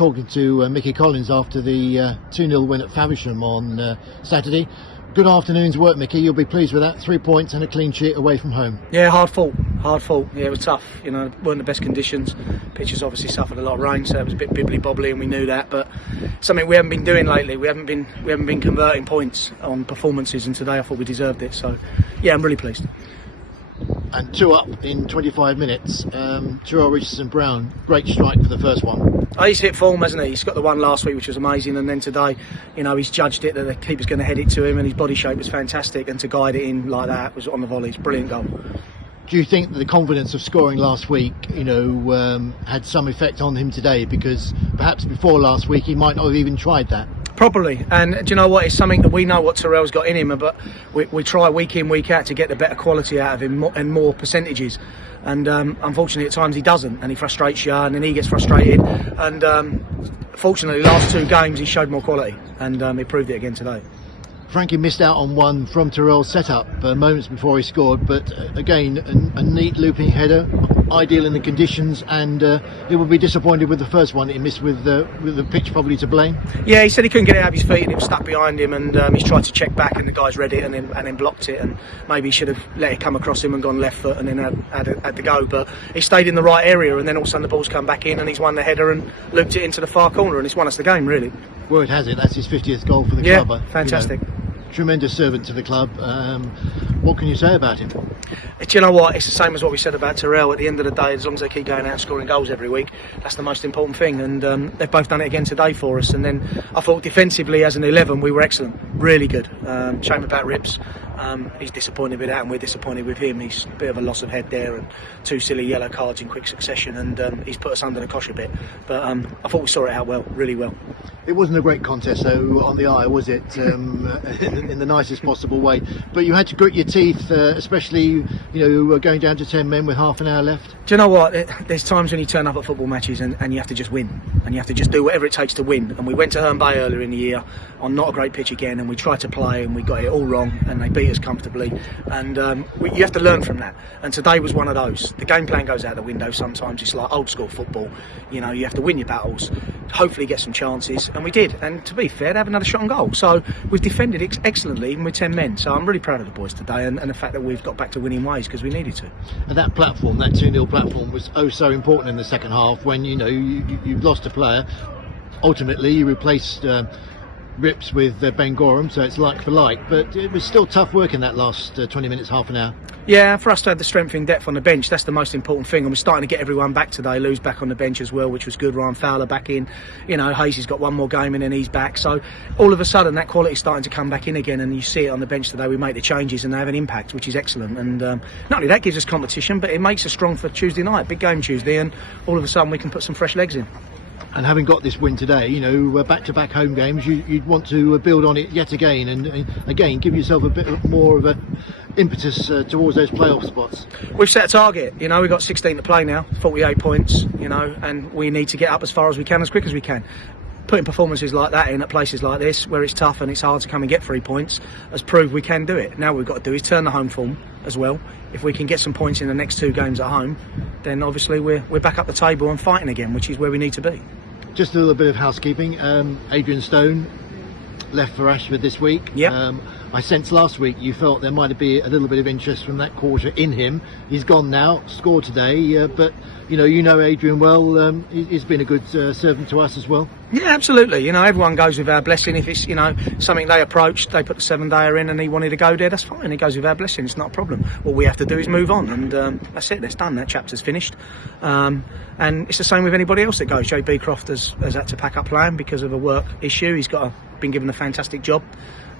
talking to Micky Collins after the 2-0 win at Faversham on Saturday. Good afternoon's work, Micky. You'll be pleased with that. 3 points and a clean sheet away from home. Yeah, hard fought. Yeah, it was tough. You know, weren't the best conditions. Pitch has obviously suffered a lot of rain, so it was a bit bibbly bobbly, and we knew that. But something we haven't been doing lately. We haven't been converting points on performances, and today I thought we deserved it. So, yeah, I'm really pleased. And 2 up in 25 minutes. Tyrell Richardson-Brown, great strike for the first one. Oh, he's hit form, hasn't he? He's got the one last week, which was amazing, and then today, you know, he's judged it that the keeper's going to head it to him, and his body shape was fantastic, and to guide it in like that was on the volleys, brilliant goal. Do you think that the confidence of scoring last week, you know, had some effect on him today? Because perhaps before last week he might not have even tried that. Properly, and do you know what? It's something that we know what Tyrell's got in him, but we try week in, week out to get the better quality out of him and more percentages. And unfortunately, at times he doesn't, and he frustrates you, and then he gets frustrated. And fortunately, last 2 games he showed more quality, and he proved it again today. Frankie missed out on one from Tyrell's setup moments before he scored, but again a neat looping header, ideal in the conditions, and he will be disappointed with the first one he missed with the pitch probably to blame. Yeah, he said he couldn't get it out of his feet and it was stuck behind him, and he's tried to check back and the guys read it and then blocked it, and maybe he should have let it come across him and gone left foot and then had the go, but he stayed in the right area, and then all of a sudden the ball's come back in and he's won the header and looped it into the far corner, and it's won us the game really. Word has it that's his 50th goal for the club. Yeah, fantastic. You know, tremendous servant to the club. What can you say about him? Do you know what? It's the same as what we said about Tyrell. At the end of the day, as long as they keep going out and scoring goals every week, that's the most important thing. And they've both done it again today for us. And then I thought defensively, as an 11, we were excellent, really good. Shame about Rips. He's disappointed with that, and we're disappointed with him. He's a bit of a loss of head there, and 2 silly yellow cards in quick succession, and he's put us under the cosh a bit. But I thought we saw it out well, really well. It wasn't a great contest, though, on the eye, was it? In the nicest possible way. But you had to grit your teeth, especially, you know, going down to 10 men with half an hour left. Do you know what? There's times when you turn up at football matches and you have to just win, and you have to just do whatever it takes to win. And we went to Herne Bay earlier in the year on not a great pitch again, and we tried to play and we got it all wrong, and they beat us comfortably. And you have to learn from that. And today was one of those. The game plan goes out the window sometimes. It's like old school football. You know, you have to win your battles, hopefully get some chances, and we did. And to be fair, they have another shot on goal. So we've defended excellently, even with 10 men. So I'm really proud of the boys today, and the fact that we've got back to winning ways because we needed to. And that platform, that 2-0 platform, was oh so important in the second half when, you know, you've lost a player. Ultimately, you replaced Rips with Ben Gorham, so it's like for like, but it was still tough work in that last 20 minutes, half an hour. Yeah, for us to have the strength in depth on the bench, that's the most important thing, and we're starting to get everyone back today. Lou's back on the bench as well, which was good. Ryan Fowler back in, you know, Hayes got one more game and then he's back, so all of a sudden that quality's starting to come back in again, and you see it on the bench today. We make the changes and they have an impact, which is excellent, and not only that gives us competition, but it makes us strong for Tuesday night, big game Tuesday, and all of a sudden we can put some fresh legs in. And having got this win today, you know, back-to-back home games, you'd want to build on it yet again, and again give yourself a bit more of a impetus towards those playoff spots. We've set a target, you know, we've got 16 to play now, 48 points, you know, and we need to get up as far as we can, as quick as we can. Putting performances like that in at places like this, where it's tough and it's hard to come and get 3 points, has proved we can do it. Now what we've got to do is turn the home form as well. If we can get some points in the next 2 games at home, then obviously we're back up the table and fighting again, which is where we need to be. Just a little bit of housekeeping. Adrian Stone left for Ashford this week. Yep. I sensed last week you felt there might be a little bit of interest from that quarter in him. He's gone now, scored today, but you know Adrian well. He's been a good servant to us as well. Yeah, absolutely. You know, everyone goes with our blessing. If it's, you know, something they approached, they put the 7-dayer in and he wanted to go there, that's fine. He goes with our blessing. It's not a problem. What we have to do is move on, and that's it. That's done. That chapter's finished. And it's the same with anybody else that goes. Jay Beecroft has had to pack up playing because of a work issue. He's been given a fantastic job,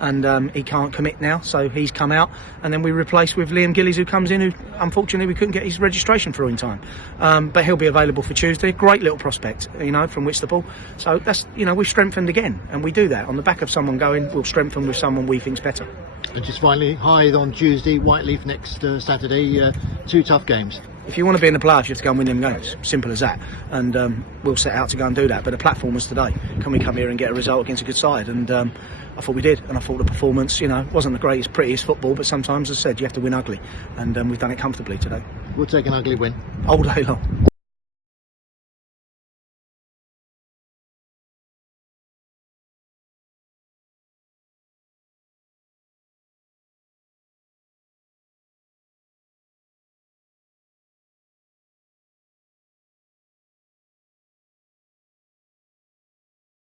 and he can't commit now, so he's come out, and then we replace with Liam Gillies, who comes in, who unfortunately we couldn't get his registration through in time, but he'll be available for Tuesday. Great little prospect, you know, from Whitstable. So that's, you know, we've strengthened again, and we do that on the back of someone going. We'll strengthen with someone we think's better. And just finally, Hythe on Tuesday, Whiteleaf next Saturday. 2 tough games. If you want to be in the playoffs, you have to go and win them games. Simple as that. And we'll set out to go and do that. But the platform was today. Can we come here and get a result against a good side? And I thought we did. And I thought the performance, you know, wasn't the greatest, prettiest football, but sometimes, as I said, you have to win ugly. And we've done it comfortably today. We'll take an ugly win. All day long.